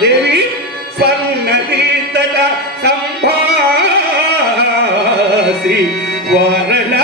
దేవి స్వర్ణగీతల సంభాసి వరణ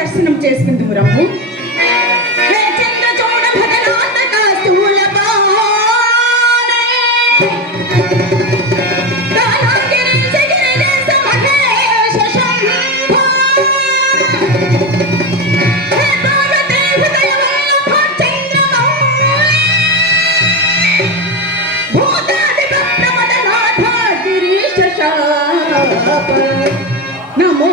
దర్శనం చేసుకుందాము రమ్ము. నమో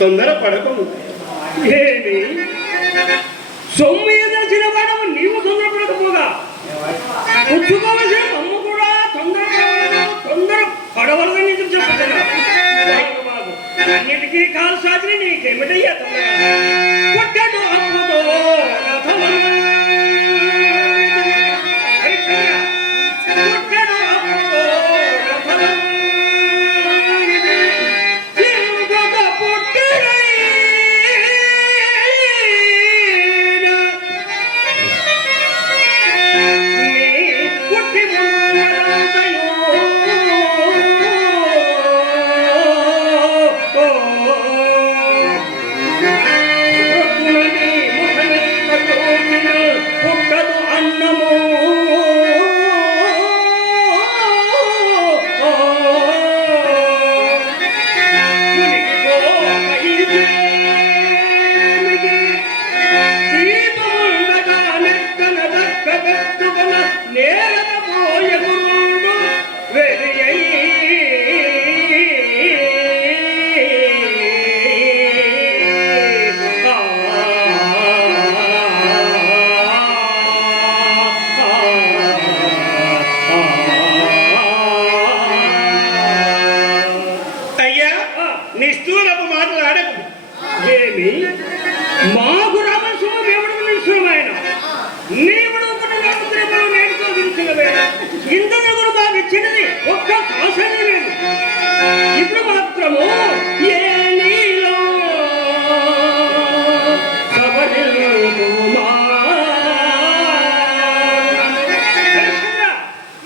తొందర పడకము. ఏమి సొమ్ము ఎదర్చిన వాడము నీవు తొందరపడకపోగా పుచ్చుకోవలసిన అమ్మ కూడా తొందర పడవలని చెప్తున్నా. అన్నిటికీ కాలు సాధిని నీకేమిటయ్యా తొందర పుట్టడు అప్పుతో రథము. పుట్టడు అప్పుతో రథము. ఇంకొక పుట్టినైనా నీ పుట్టి ముందరంతయో పుట్టదు అన్నము. దీపముండగా నెక్కన దక్క పెట్టుకున్న నేల పోయ గురుడు వెలియై అయ్యా, నిష్ఠూరపు మాటలు ఆడకు. ఏమి మాకు రామస్వామి దేవుడు నిలుచున్న ఆయన నీవుడు త్రిపులు నేడుతో నిలుచున్న వేళ ఇంత కూడా మాకు ఇచ్చినది ఒక్క కాసనే లేదు. ఇప్పుడు మాత్రము ఏ నీలో సవరించుమా.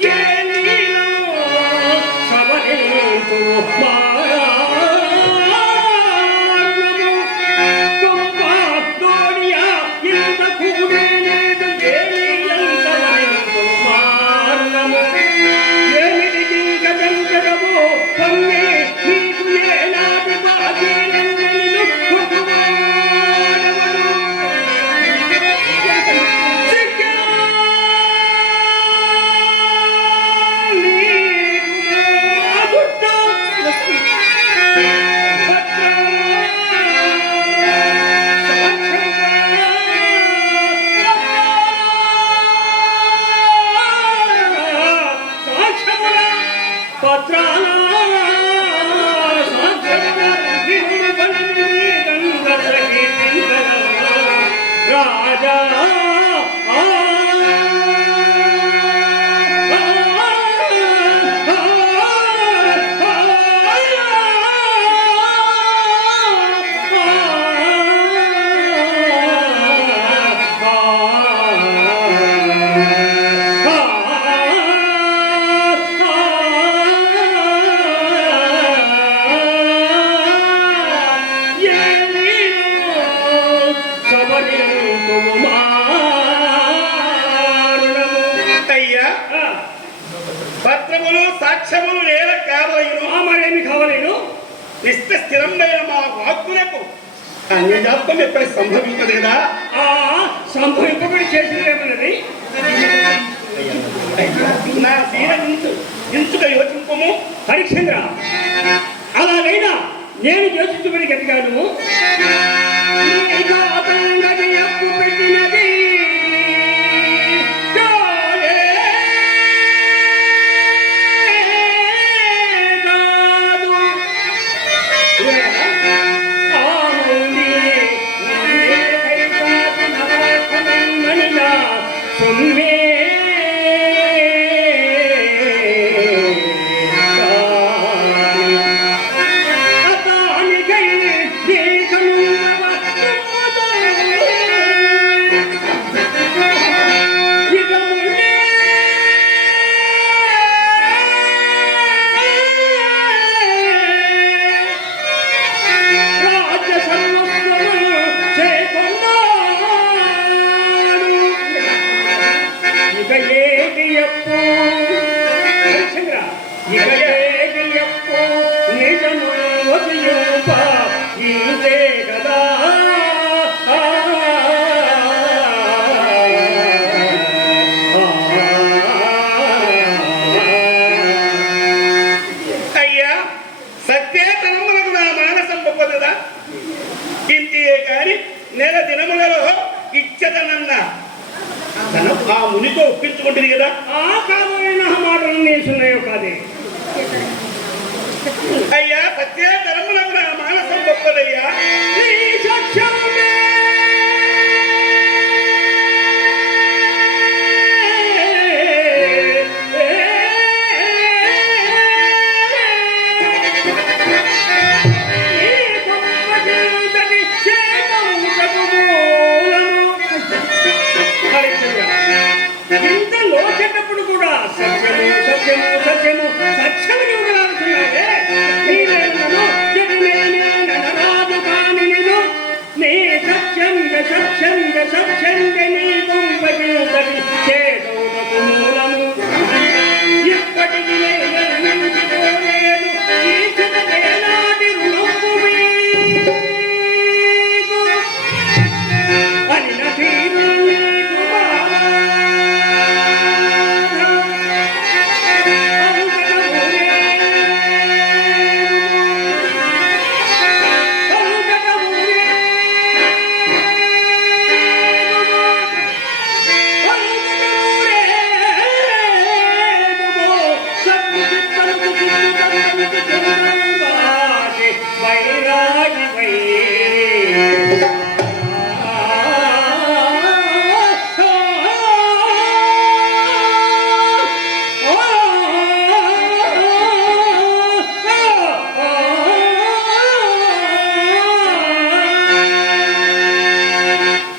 ఏ నీలో సవరించుమా. రాజా అయ్యా, పత్రములు సాక్ష్యములు నేల కావలేను. మరేమి కావలేను. నిష్ట స్థిరమైన మా వాక్కులకు అన్యజాత్వం ఎప్పటి సంభవించదు కదా. సంభవింపబడి చేసినది నా సీన ఇంచుక యోచింపము. హరిశ్చంద్ర, అలాగైనా నేను యోచించబడి గట్టిగాను అప్పు పెట్టినది ఇచ్చదనన్న ఆ మునితో ఒప్పించుకుంటుంది కదా. ఆ కామైన మాటలు నేర్చున్నాయో కాదే. అయ్యా సత్య ధర్మనగర మానసం గొప్పదయ్యా. నీ సత్యమే ఇంత లోచేటప్పుడు కూడా సత్యము సత్యము సత్యము సత్యము యువరాడుతున్నావే. నడరాదు కాని నేను నీ సత్యంగ సత్యంగ సత్యంగ నీ కుంభకి చేదవుటకు మూలము. ఇప్పటికి నిర్మించుకోలేదు ఈ చిన్ననాటి రుణము మీకు అని నదీరు నీకు వైరాగి వై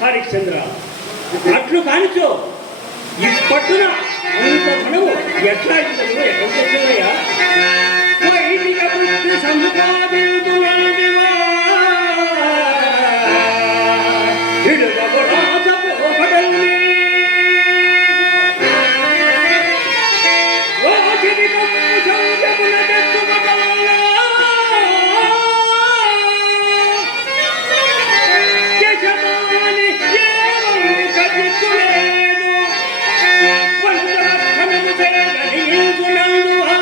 హరిశ్చంద్ర అట్లు కానిచో ఇప్పట్టున అంత ధనము ఎట్లా ఇద్దరు ఎక్కడ తెచ్చినయ్యా. వైదిక వృత్తి సంపాదించునందివా ఇడుగకు రాజపోకడల్ని రాజరికము సంగమున తెచ్చుకొనవల్లా. యజమాని ఏమీ కదిక్కులేదు వందరత్నము చేయగలిగించునందువా.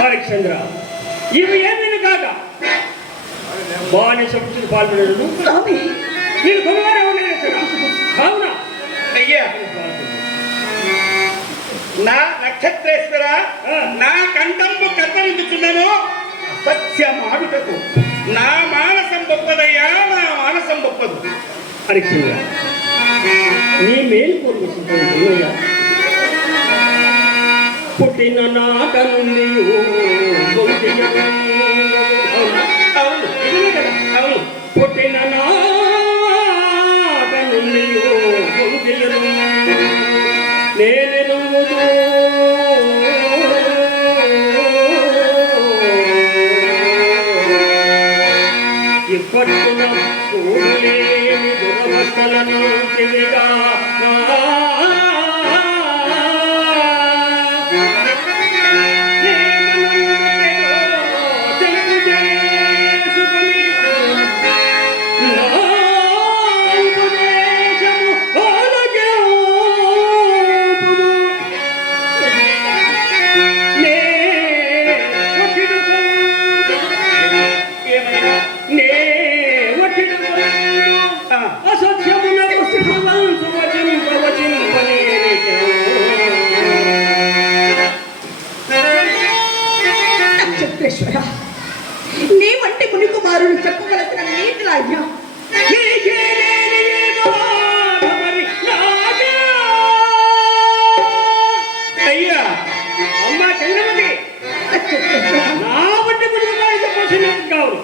హరిశ్చంద్ర ఇవి ఏమీ కాక బానిస పాల్పడదు స్వామి నేను కొనుగోలు ఉండేది కావున అయ్యా నా నక్షత్రేశ్వర నా కంఠంపు కర్తరించుచున్నాను సత్యమాడుటకు. నా మానసం గొప్పదయ్యా, నా మానసం గొప్పదు. హరిశ్చంద్ర నీ మేలు కోరుకుంటున్నాయ్యా. పుట్టిన నాట నుండి అవును పుట్టిన నాట నుండి కలను తిరిగా నక్షత్రేశ్వర, నీ వంటి ముని కుమారులు చెప్పవలసిన నీతులు అయ్యా. అయ్యా అమ్మా చంద్రమతి, నా వంటి ముని కుమారులు చెప్పవలసిన కావు.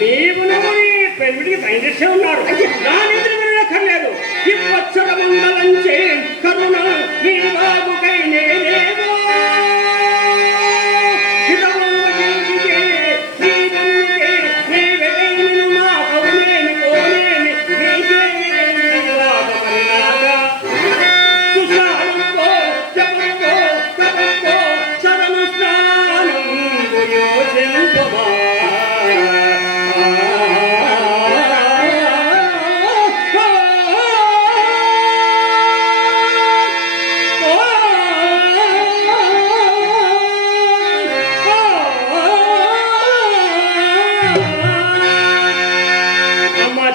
నీవు నమ్ముని పెళ్లికి సైనిష్యం ఉన్నారు. నా నిధులు వినక్కర్లేదు. ఇప్పచ్చర మండలంచే కరుణ నీ బాబుకై నేనేమో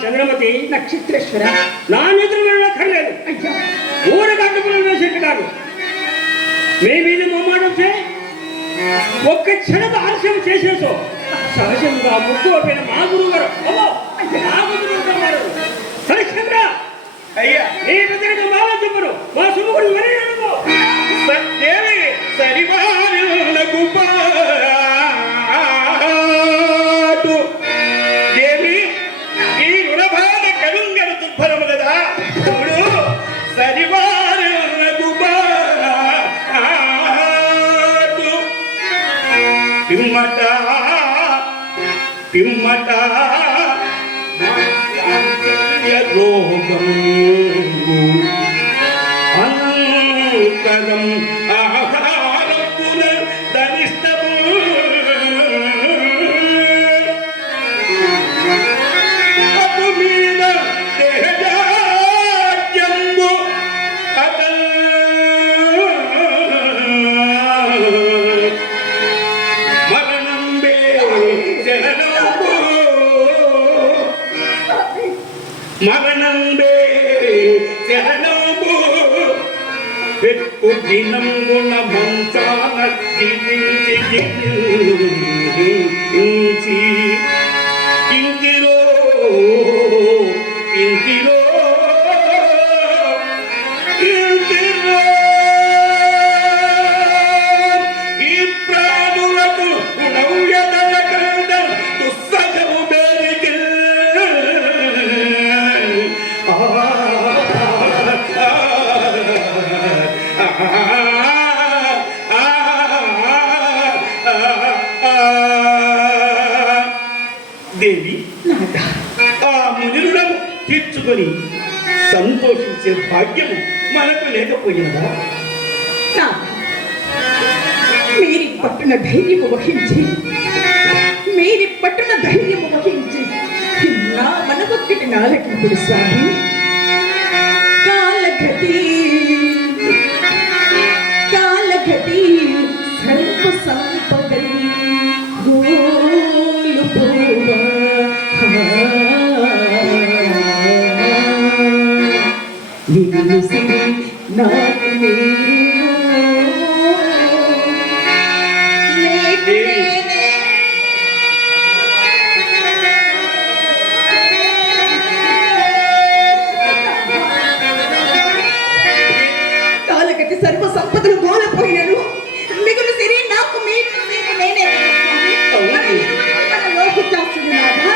చంద్రమతి. నక్షత్రేశ్వర, నా నిద్ర వెళ్ళక్కర్లేదు. అయ్యా ఊర గడ్డపులు వేసేట్టు కాదు. మీ మీద మొమ్మాడంటే ఒక్క క్షణం ఆలస్యం చేసేసో సహజంగా ముక్కు అయిన మా గురువు గారు హరిశ్చంద్ర, అయ్యా నీ వ్యతిరేక బాగా చెప్పరు. మా సుముఖుడు వినయనుకో. దేవి సరివారులకు పాటు దేవి ఈ రుణబాధ కడుంగడు దుర్భరము కదా. ఇప్పుడు సరివారులకు పాటు పిమ్మట పిమ్మట రోగం అనంతరం ఆహారపున ధనిష్టము అటు మీద దేహజాడ్యంబు మరణంబే శరణంబు మరణంబే శరణంబు ఎక్కు దినంగుణ మంచాన జీవించి ఇంటిలో ఇంటిలో ఇంటిలో ఈ ప్రాణులకు నవ్యదల కంద దుస్సహము బేరికి దేవి, ఆ మునిరులను తీర్చుకొని సంతోషించే భాగ్యము మనకు లేకపోయినదా? మీరి పట్టున ధైర్యము వహించి నా మనమొక్కటి నాలకింపుడు స్వామి. కాలగతి సర్వ సంపదలి గోలుపోవా నిన్ను సిరి నాకు కాలగతి సర్వ సంపదలు గోలపోయినారు. మిగులు సిరి నాకు మీకు నేనే లోకి చేస్తున్నారా?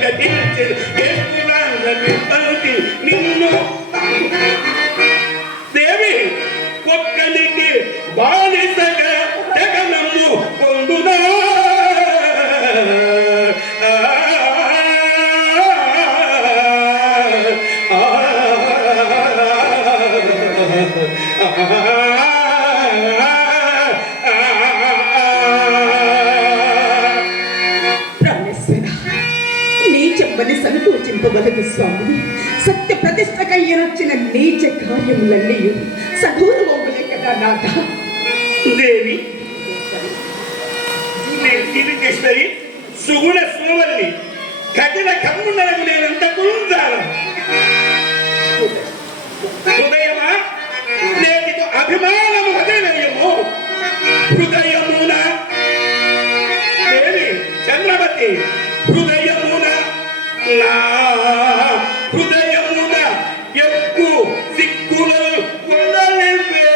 గతించి నిన్ను దేవి ఒక్కనికి బానిసగా జగనము పొందునా నీచెమ్మని సంతోషింపవలదు స్వామి. సత్య ప్రతిష్టకయ్యనొచ్చిన నీచ కార్యములన్నీ సగౌరవములే కదా నాథ. దేవి శ్రీకృష్ణరి సుగుణ సువల్లి కఠిన కమ్మునలకు నేనంత గుంజాల హృదయమా నేటితో అభిమానము వదిలేయము హృదయమున దేవి చంద్రవతి హృదయమున నా హృదయమున ఎక్కు సిక్కుల వదలివే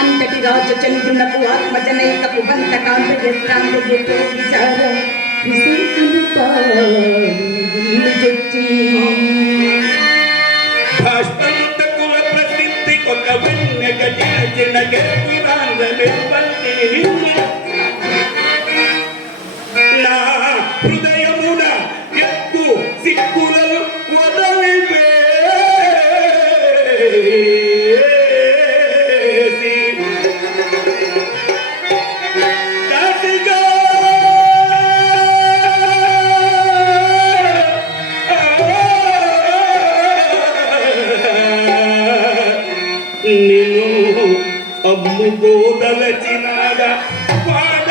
అంతటి రాజచంద్రునకు ఆత్మజనైకపు బంత కాంత విచార భాష్పంతకుల ప్రసిద్ధి ఒక వన్యక చేసిన గెలుపురాందలి నా హృదయమున ఎక్కు సిక్కులను వదలివే నిన్ను అమ్ముకోదలచినాడ వాడ